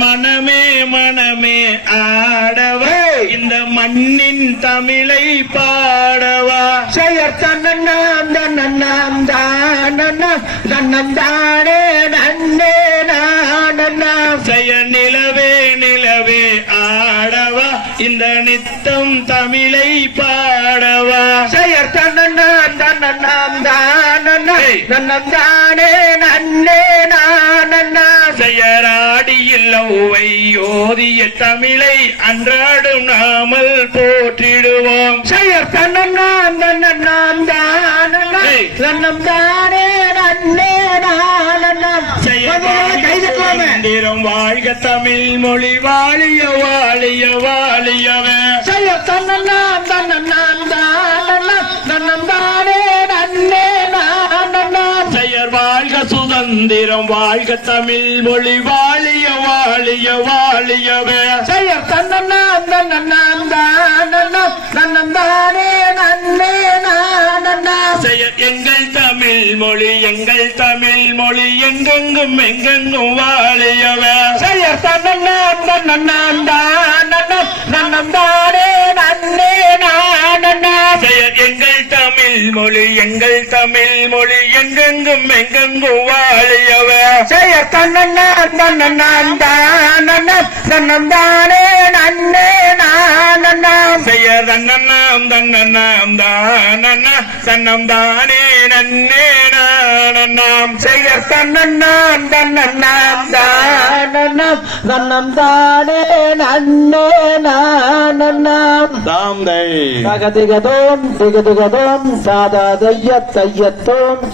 மனமே மனமே ஆடவா இந்த மண்ணின் தமிழை பாடவா செயற் தன்னன்னாம் தன்னன்னாம் தன்னம் தானே நன்னே நானன்னாம் செய்ய நிலவே நிலவே ஆடவா இந்த நித்தம் தமிழை பாடவா செயற் தன்னன்னாம் தன்னன்னாம் தன்னம் தானே நன்னே நானன்னாம் செயராடியில் ஒவ்வை ஓதிய தமிழை அன்றாடும் நாமல் போற்றிடுவோம் செயற் தன்னன்னாம் தன்னன்னாம் தன்னம் தானே நன்னே நானன்னாம் மந்திரம் வாழ்க தமிழ் மொழி வாழிய வாழிய வாழியவே செயற் தன்னன்னாம் தன்னன்னாம் தன்னம் தானே நன்னே நானன்னாம் செயற் வாழ்க சுதந்திரம் வாழ்க தமிழ் மொழி வாழிய வாழிய வாழியவே செயற் தன்னன்னாம் தன்னன்னாம் தன்னம் தானே நன்னே நானன்னாம் செயற் எங்கள் தமிழ் மொழி எங்கெங்கும் எங்கெங்கும் வாழியவே செயற் தன்னன்னாம் தன்னன்னாம் தன்னம் தானே நன்னே நானன்னாம் செயற் எங்கள் தமிழ் மொழி எங்கெங்கும் எங்கெங்கும் வாழியவே செயற் தன்னன்னாம் தன்னம் தானே நன்னே நானன்னாம் செயற் தன்னன்னாம் தன்னம் தானே நன்னே நானன்னாம் செயற் தன்னன்னாம் தன்னம் தானே நன்னே நானன்னாம் தாம் தை திகதிகதோம் சாதா தையத்தோம்